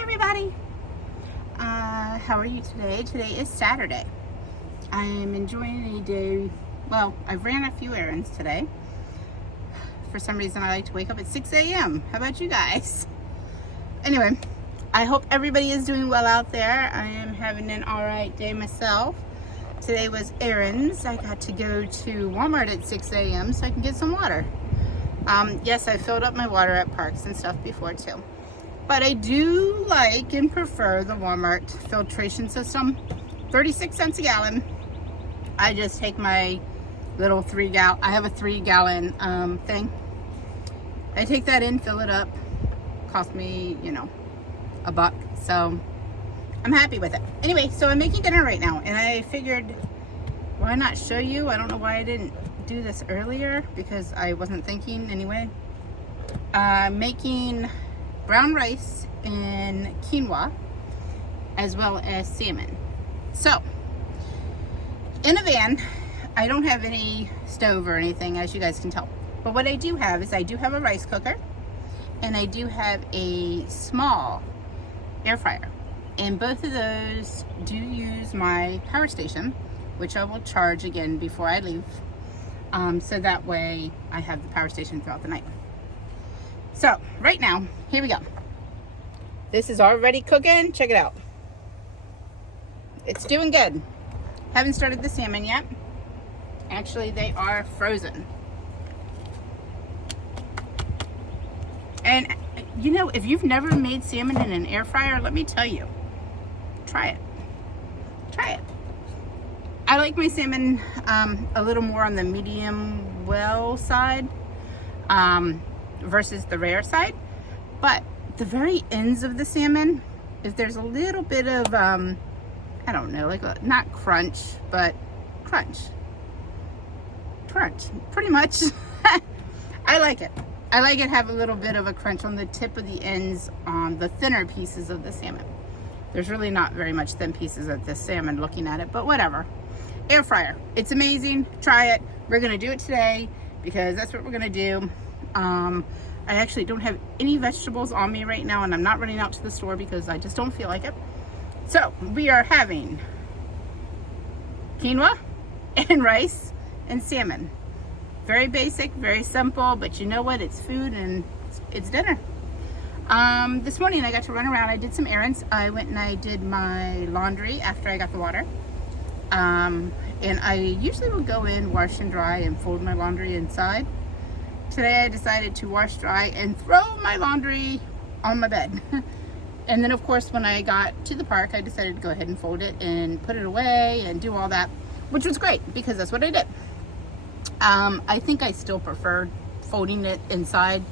everybody. How are you today? Today is Saturday. I am enjoying a day. Well, I've ran a few errands today. For some reason, I like to wake up at 6 a.m. How about you guys? Anyway, I hope everybody is doing well out there. I am having an all right day myself. Today was errands. I got to go to Walmart at 6 a.m. so I can get some water. Yes, I filled up my water at parks and stuff before too. But I do like and prefer the Walmart filtration system. 36 cents a gallon. I just take my little I have a 3-gallon thing. I take that in, fill it up. Cost me, $1. So I'm happy with it. Anyway, so I'm making dinner right now, and I figured, why not show you? I don't know why I didn't do this earlier, because I wasn't thinking anyway. Making brown rice and quinoa, as well as salmon. So, in a van, I don't have any stove or anything, as you guys can tell. But what I do have is I do have a rice cooker, and I do have a small air fryer. And both of those do use my power station, which I will charge again before I leave. So that way I have the power station throughout the night. So right now, here we go. This is already cooking. Check it out. It's doing good. Haven't started the salmon yet. Actually, they are frozen. And if you've never made salmon in an air fryer, let me tell you, try it. Try it. I like my salmon a little more on the medium well side versus the rare side. But the very ends of the salmon, if there's a little bit of, I don't know, like not crunch, but crunch, pretty much. I like it. I like it have a little bit of a crunch on the tip of the ends on the thinner pieces of the salmon. There's really not very much thin pieces of the salmon looking at it, but whatever. Air fryer. It's amazing. Try it. We're going to do it today because that's what we're going to do. I actually don't have any vegetables on me right now, and I'm not running out to the store because I just don't feel like it. So we are having quinoa and rice and salmon. Very basic, very simple, but you know what? It's food and it's dinner. This morning I got to run around. I did some errands. I went and I did my laundry after I got the water. And I usually will go in, wash and dry, and fold my laundry inside. Today I decided to wash, dry, and throw my laundry on my bed. And then of course when I got to the park, I decided to go ahead and fold it and put it away and do all that, which was great because that's what I did. I think I still prefer folding it inside.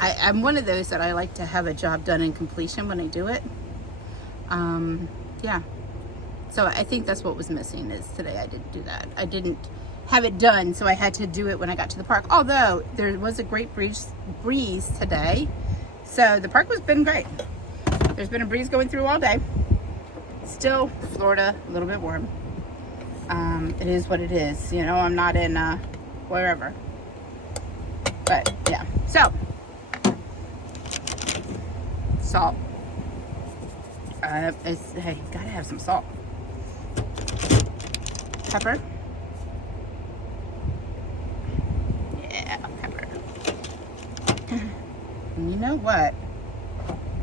I'm one of those that I like to have a job done in completion when I do it. Yeah. So I think that's what was missing is today I didn't do that. I didn't have it done, so I had to do it when I got to the park. Although there was a great breeze today. So the park has been great. There's been a breeze going through all day. Still, Florida, a little bit warm. It is what it is. I'm not in wherever. But yeah. So salt. Hey, gotta have some salt. Pepper. Yeah, pepper. And you know what?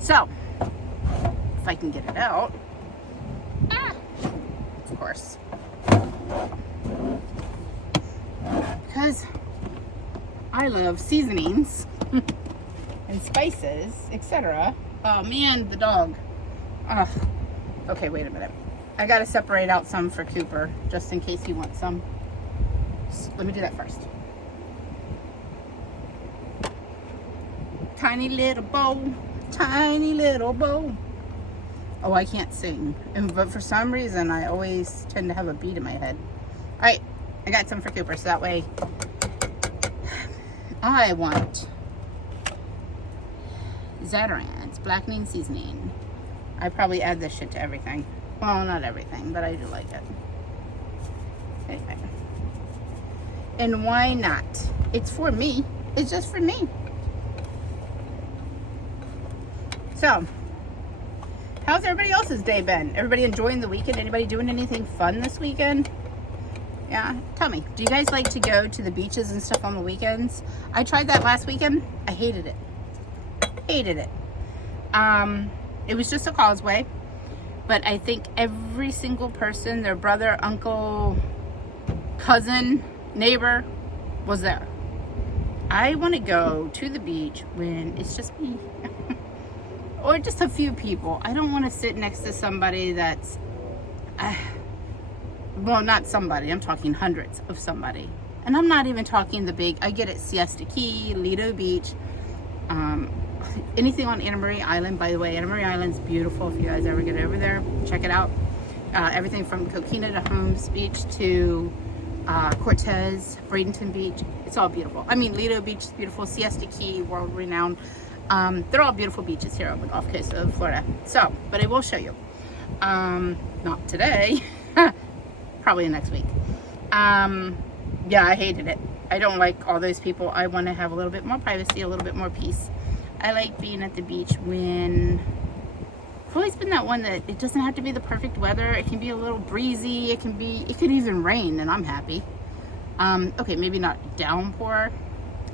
So, if I can get it out. Of course. Because I love seasonings and spices, etc. Oh man, the dog. Ugh. Okay, wait a minute. I gotta separate out some for Cooper, just in case he wants some. Let me do that first. Tiny little bowl, tiny little bowl. Oh, I can't sing. But for some reason, I always tend to have a beat in my head. All right, I got some for Cooper, so that way I want Zatarain's blackening seasoning. I probably add this shit to everything. Well, not everything, but I do like it. Anyway. And why not? It's for me. It's just for me. So, How's everybody else's day been? Everybody enjoying the weekend? Anybody doing anything fun this weekend? Yeah, tell me. Do you guys like to go to the beaches and stuff on the weekends? I tried that last weekend. I hated it. Hated it. It was just a causeway, but I think every single person, their brother, uncle, cousin, neighbor was there. I want to go to the beach when it's just me or just a few people. I don't want to sit next to somebody that's well, not somebody, I'm talking hundreds of somebody. And I'm not even talking the big, I get it, Siesta Key, Lido Beach, anything on Anna Marie Island. By the way, Anna Marie Island's beautiful. If you guys ever get over there, check it out. Everything from Coquina to Holmes Beach to Cortez, Bradenton Beach, it's all beautiful. I mean, Lido Beach is beautiful, Siesta Key, world renowned. They're all beautiful beaches here on the Gulf Coast of Florida. So, but I will show you. Not today, probably next week. Yeah, I hated it. I don't like all those people. I want to have a little bit more privacy, a little bit more peace. I like being at the beach when, I've always been that one that it doesn't have to be the perfect weather. It can be a little breezy. It could even rain and I'm happy. Okay, maybe not downpour,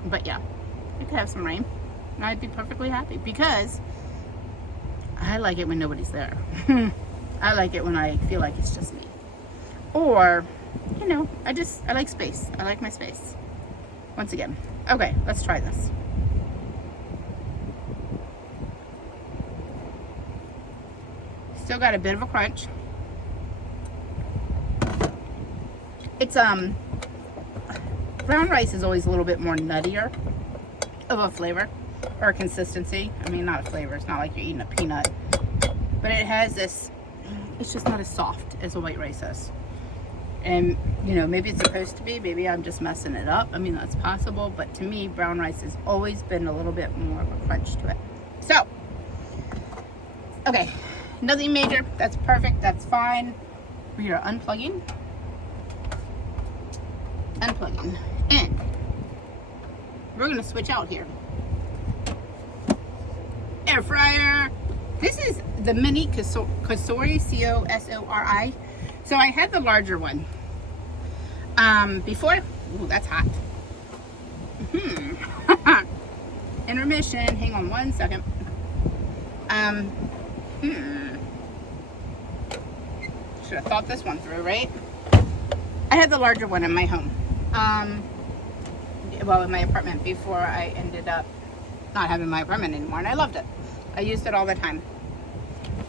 but yeah, it could have some rain and I'd be perfectly happy because I like it when nobody's there. I like it when I feel like it's just me. Or, you know, I like space. I like my space. Once again. Okay, let's try this. Still got a bit of a crunch. It's, brown rice is always a little bit more nuttier of a flavor or consistency. I mean, not a flavor. It's not like you're eating a peanut. But it has this, it's just not as soft as a white rice is. And, you know, maybe it's supposed to be. Maybe I'm just messing it up. I mean, that's possible. But to me, brown rice has always been a little bit more of a crunch to it. So, okay. Nothing major. That's perfect. That's fine. We are unplugging. Unplugging. And we're going to switch out here. Air fryer. This is the mini Cosori, C-O-S-O-R-I. So I had the larger one. Before, ooh, that's hot. Intermission, hang on one second. Should have thought this one through, right? I had the larger one in my home. Well, in my apartment before I ended up not having my apartment anymore, and I loved it. I used it all the time.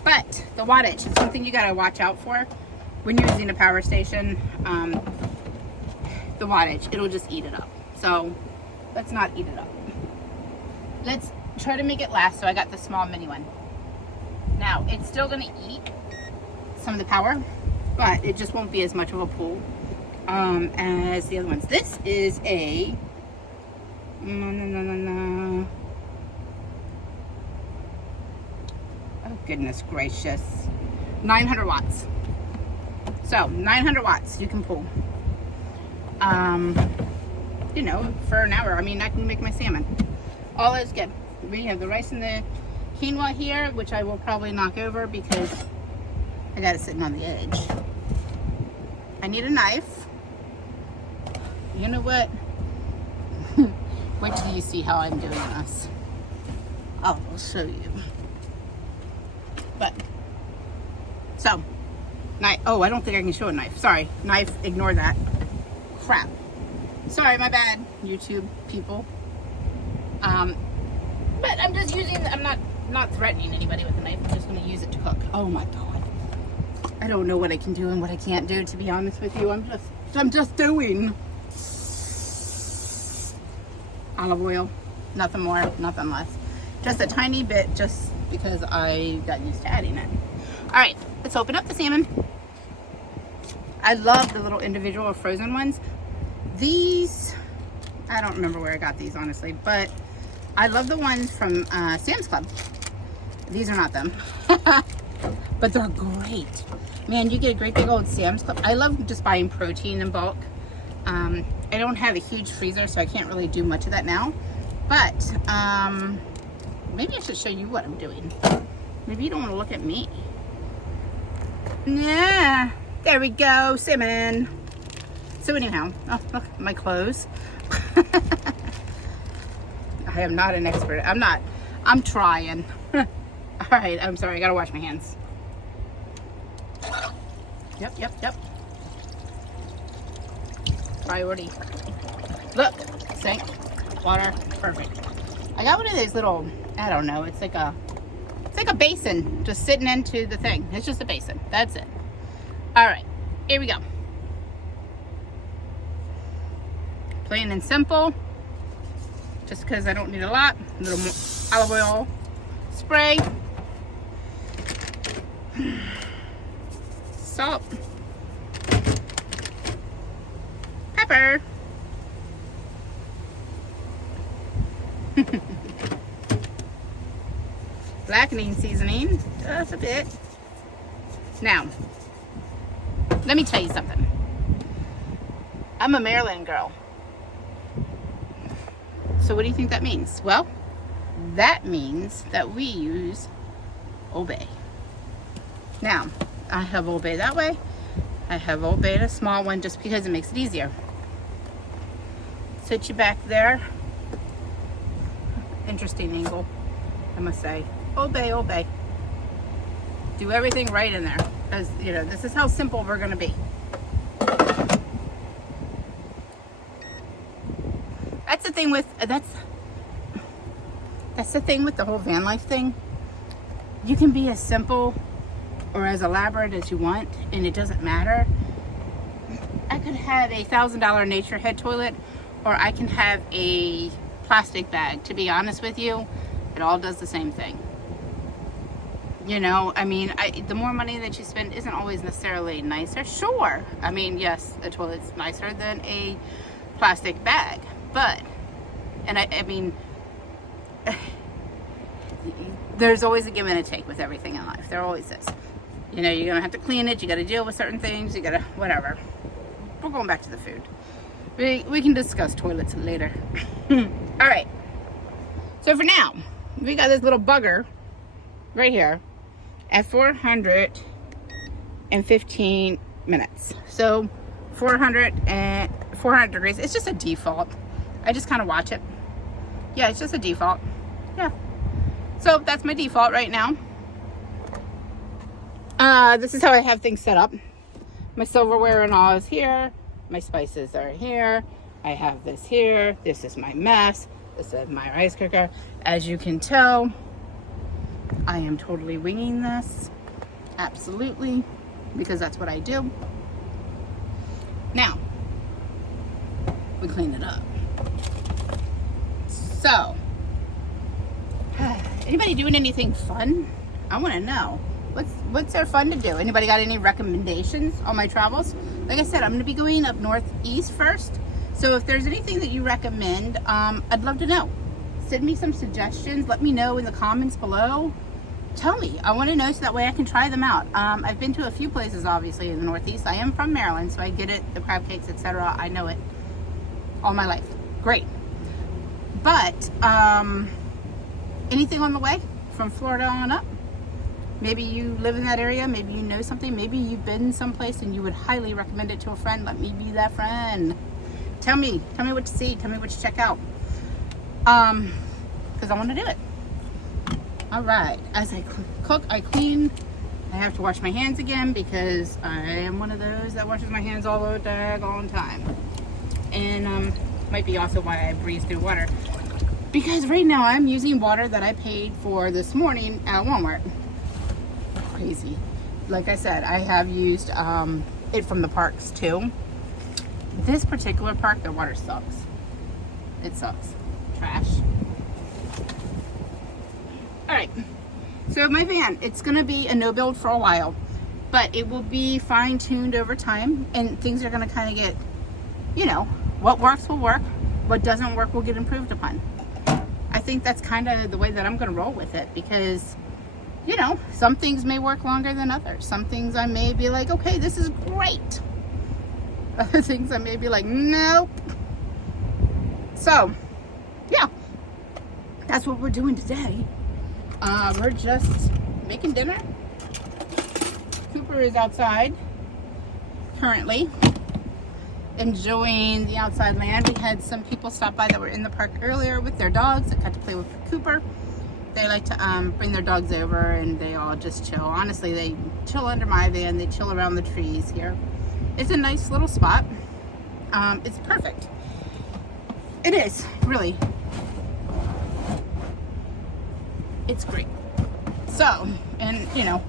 But the wattage is something you gotta watch out for when you're using a power station. The wattage, it'll just eat it up. So let's not eat it up. Let's try to make it last. So I got the small mini one. Now it's still gonna eat some of the power, but it just won't be as much of a pull as the other ones. This is a oh goodness gracious, 900 watts. So 900 watts you can pull. You know, for an hour. I mean, I can make my salmon. All is good. We have the rice and the quinoa here, which I will probably knock over because I got it sitting on the edge. I need a knife. You know what? Wait till you see how I'm doing this. I'll show you. But, so, knife. Oh, I don't think I can show a knife. Sorry, knife, ignore that. Crap. Sorry, my bad, YouTube people. But I'm just using, I'm not threatening anybody with a knife. I'm just going to use it to cook. Oh my God. I don't know what I can do and what I can't do, to be honest with you. I'm just doing olive oil. Nothing more, nothing less. Just a tiny bit, just because I got used to adding it. All right, let's open up the salmon. I love the little individual frozen ones. These, I don't remember where I got these, honestly, but I love the ones from Sam's Club. These are not them, but they're great. Man, you get a great big old Sam's Club. I love just buying protein in bulk. I don't have a huge freezer, so I can't really do much of that now. But maybe I should show you what I'm doing. Maybe you don't want to look at me. Yeah, there we go, salmon. So anyhow, oh look, my clothes. I am not an expert. I'm trying. All right, I'm sorry, I gotta wash my hands. Yep. Priority. Look, sink, water, perfect. I got one of those little, I don't know, it's like a basin just sitting into the thing. It's just a basin, that's it. All right, here we go. Plain and simple, just because I don't need a lot. A little more olive oil spray, salt, pepper, blackening seasoning, just a bit. Now, let me tell you something. I'm a Maryland girl. So what do you think that means? Well, that means that we use Old Bay. Now, I have Old Bay that way. I have Old Bay in a small one just because it makes it easier. Sit you back there. Interesting angle, I must say. Old Bay, Old Bay. Do everything right in there. Because, you know, this is how simple we're going to be. That's the thing with, that's the thing with the whole van life thing. You can be as simple or as elaborate as you want, and it doesn't matter. I could have a $1,000 nature head toilet, or I can have a plastic bag. To be honest with you, it all does the same thing. You know, I mean, the more money that you spend isn't always necessarily nicer. Sure, I mean, yes, a toilet's nicer than a plastic bag, but, and I mean, there's always a give and a take with everything in life. There always is. You know, you're gonna have to clean it. You got to deal with certain things. You gotta whatever. We're going back to the food. We can discuss toilets later. All right. So for now, we got this little bugger right here at 415 minutes. So 400 degrees. It's just a default. I just kind of watch it. Yeah, it's just a default. Yeah. So that's my default right now. This is how I have things set up. My silverware and all is here. My spices are here. I have this here. This is my mess. This is my rice cooker. As you can tell, I am totally winging this. Absolutely. Because that's what I do. Now, we clean it up. So, anybody doing anything fun? I want to know. What's there fun to do? Anybody got any recommendations on my travels? Like I said, I'm going to be going up northeast first. So if there's anything that you recommend, I'd love to know. Send me some suggestions. Let me know in the comments below. Tell me. I want to know so that way I can try them out. I've been to a few places, obviously, in the northeast. I am from Maryland, so I get it. The crab cakes, etc. I know it all my life. Great. But anything on the way from Florida on up? Maybe you live in that area. Maybe you know something. Maybe you've been someplace and you would highly recommend it to a friend. Let me be that friend. Tell me what to see. Tell me what to check out. Because I want to do it. All right. As I cook, I clean. I have to wash my hands again because I am one of those that washes my hands all the daggone time. And might be also why I breeze through water. Because right now I'm using water that I paid for this morning at Walmart. Crazy. Like I said, I have used it from the parks too. This particular park, the water sucks. It sucks. Trash. Alright, so my van, it's going to be a no build for a while, but it will be fine tuned over time, and things are going to kind of get, you know, what works will work, what doesn't work will get improved upon. I think that's kind of the way that I'm going to roll with it, because, you know, some things may work longer than others. Some things I may be like, okay, this is great. Other things I may be like, nope. So, yeah, that's what we're doing today. We're just making dinner. Cooper is outside currently, enjoying the outside land. We had some people stop by that were in the park earlier with their dogs that got to play with Cooper. They like to bring their dogs over and they all just chill. Honestly, they chill under my van. They chill around the trees here. It's a nice little spot. It's perfect. It is, really. It's great. So, and you know,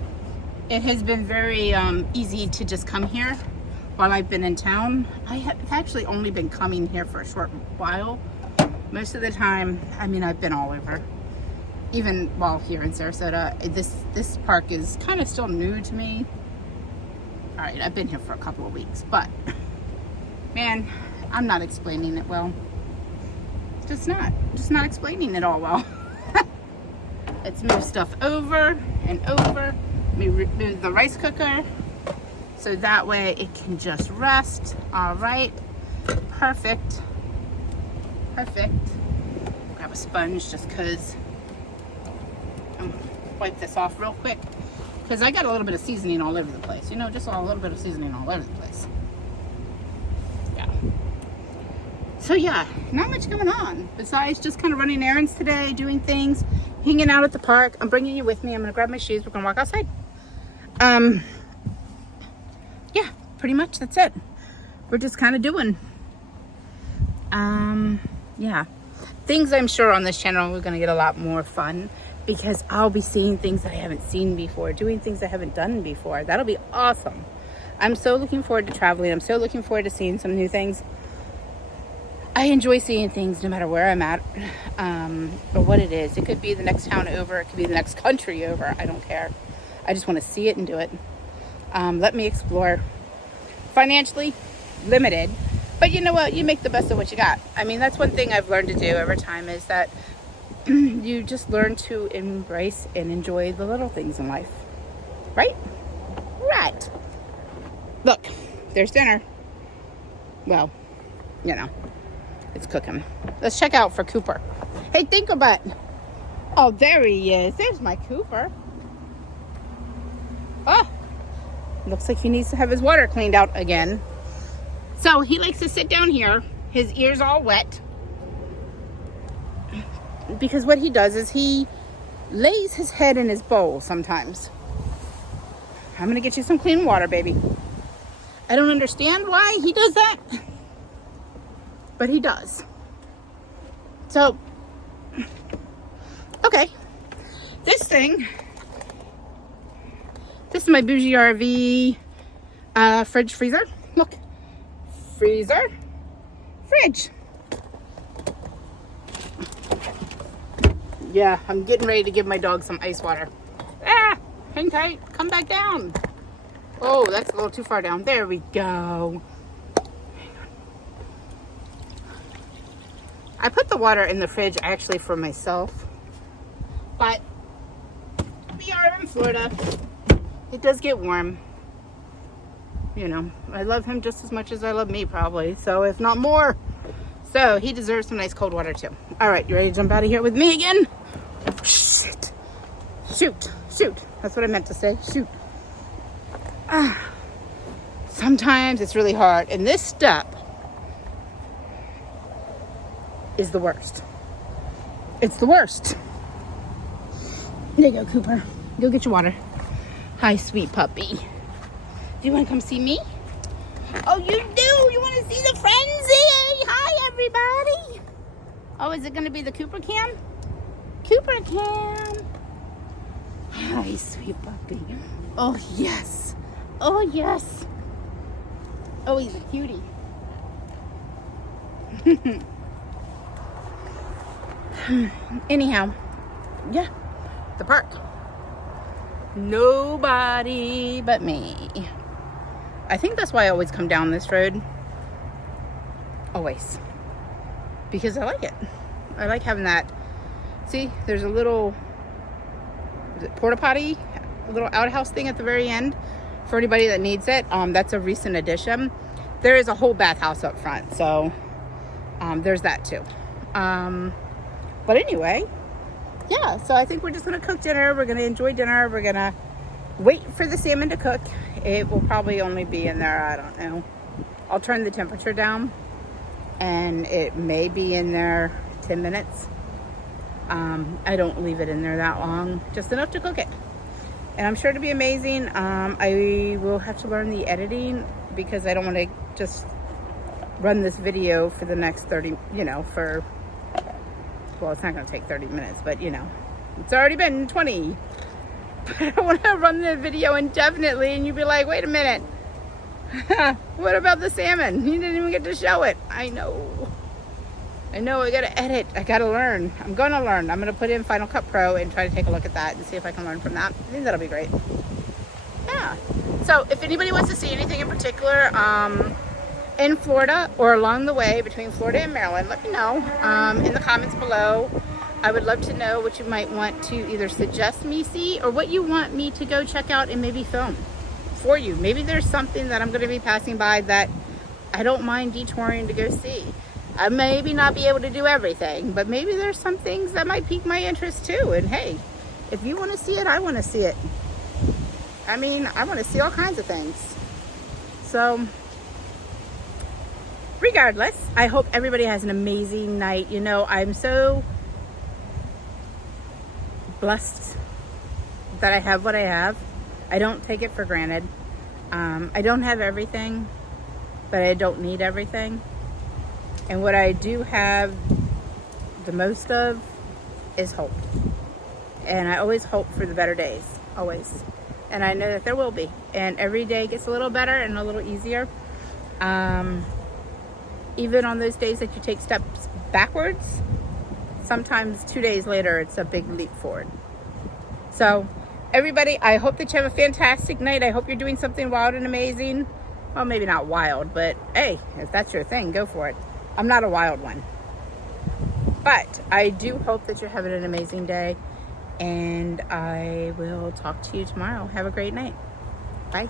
it has been very easy to just come here while I've been in town. I have actually only been coming here for a short while. Most of the time, I mean, I've been all over. Even while here in Sarasota, this park is kind of still new to me. All right, I've been here for a couple of weeks, but man, I'm not explaining it well. Just not explaining it all well. Let's move stuff over and over. Let me remove the rice cooker so that way it can just rest. All right, perfect. Grab a sponge just because. Wipe this off real quick because I got a little bit of seasoning all over the place. You know, just a little bit of seasoning all over the place. Yeah. So yeah, not much going on besides just kind of running errands today, doing things, hanging out at the park. I'm bringing you with me. I'm gonna grab my shoes. We're gonna walk outside. Yeah, pretty much that's it. We're just kind of doing. Yeah, things I'm sure on this channel we're gonna get a lot more fun. Because I'll be seeing things that I haven't seen before, doing things I haven't done before. That'll be awesome. I'm so looking forward to traveling. I'm so looking forward to seeing some new things. I enjoy seeing things no matter where I'm at or what it is. It could be the next town over. It could be the next country over. I don't care. I just want to see it and do it. Let me explore. Financially limited. But you know what? You make the best of what you got. I mean, that's one thing I've learned to do over time is that you just learn to embrace and enjoy the little things in life. Right? Right. Look, there's dinner. Well, you know, it's cooking. Let's check out for Cooper. Hey, Tinkerbutt. Oh, there he is. There's my Cooper. Oh, looks like he needs to have his water cleaned out again. So he likes to sit down here. His ears all wet. Because what he does is he lays his head in his bowl sometimes. I'm gonna get you some clean water, baby. I don't understand why he does that, but he does. So, okay. This is my bougie RV fridge freezer. Look, freezer, fridge. Yeah, I'm getting ready to give my dog some ice water. Ah, hang tight, come back down. Oh, that's a little too far down. There we go. Hang on. I put the water in the fridge actually for myself, but we are in Florida. It does get warm. You know, I love him just as much as I love me probably, so if not more. So he deserves some nice cold water too. All right, you ready to jump out of here with me again? Shit. Shoot. That's what I meant to say. Shoot. Sometimes it's really hard. And this step is the worst. It's the worst. There you go, Cooper. Go get your water. Hi, sweet puppy. Do you want to come see me? Oh, you do? You want to see the frenzy? Hi, everybody. Oh, is it going to be the Cooper cam? Cooper cam. Hi, sweet puppy. Oh, yes. Oh, yes. Oh, he's a cutie. Anyhow, yeah, the park. Nobody but me. I think that's why I always come down this road. Always. Because I like it. I like having that. See, there's a little, is it porta potty? A little outhouse thing at the very end for anybody that needs it. That's a recent addition. There is a whole bathhouse up front. So there's that too. But anyway, yeah, so I think we're just gonna cook dinner. We're gonna enjoy dinner. We're gonna wait for the salmon to cook. It will probably only be in there, I don't know. I'll turn the temperature down and it may be in there 10 minutes. I don't leave it in there that long, just enough to cook it. And I'm sure it'll be amazing. I will have to learn the editing because I don't want to just run this video for the next 30, you know, for, well, it's not going to take 30 minutes, but you know, it's already been 20. But I don't want to run the video indefinitely and you'd be like, wait a minute. What about the salmon? You didn't even get to show it. I know, I gotta edit. I gotta learn. I'm gonna learn. I'm gonna put in Final Cut Pro and try to take a look at that and see if I can learn from that. I think that'll be great. Yeah. So if anybody wants to see anything in particular in Florida or along the way between Florida and Maryland, let me know in the comments below. I would love to know what you might want to either suggest me see or what you want me to go check out and maybe film for you. Maybe there's something that I'm going to be passing by that I don't mind detouring to go see. I maybe not be able to do everything, but maybe there's some things that might pique my interest too. And hey, if you want to see it, I want to see it. I mean, I want to see all kinds of things. So regardless, I hope everybody has an amazing night. You know, I'm so blessed that I have what I have. I don't take it for granted. I don't have everything, but I don't need everything. And what I do have the most of is hope. And I always hope for the better days, always. And I know that there will be. And every day gets a little better and a little easier. Even on those days that you take steps backwards, sometimes 2 days later, it's a big leap forward. So everybody, I hope that you have a fantastic night. I hope you're doing something wild and amazing. Well, maybe not wild, but hey, if that's your thing, go for it. I'm not a wild one. But I do hope that you're having an amazing day. And I will talk to you tomorrow. Have a great night. Bye.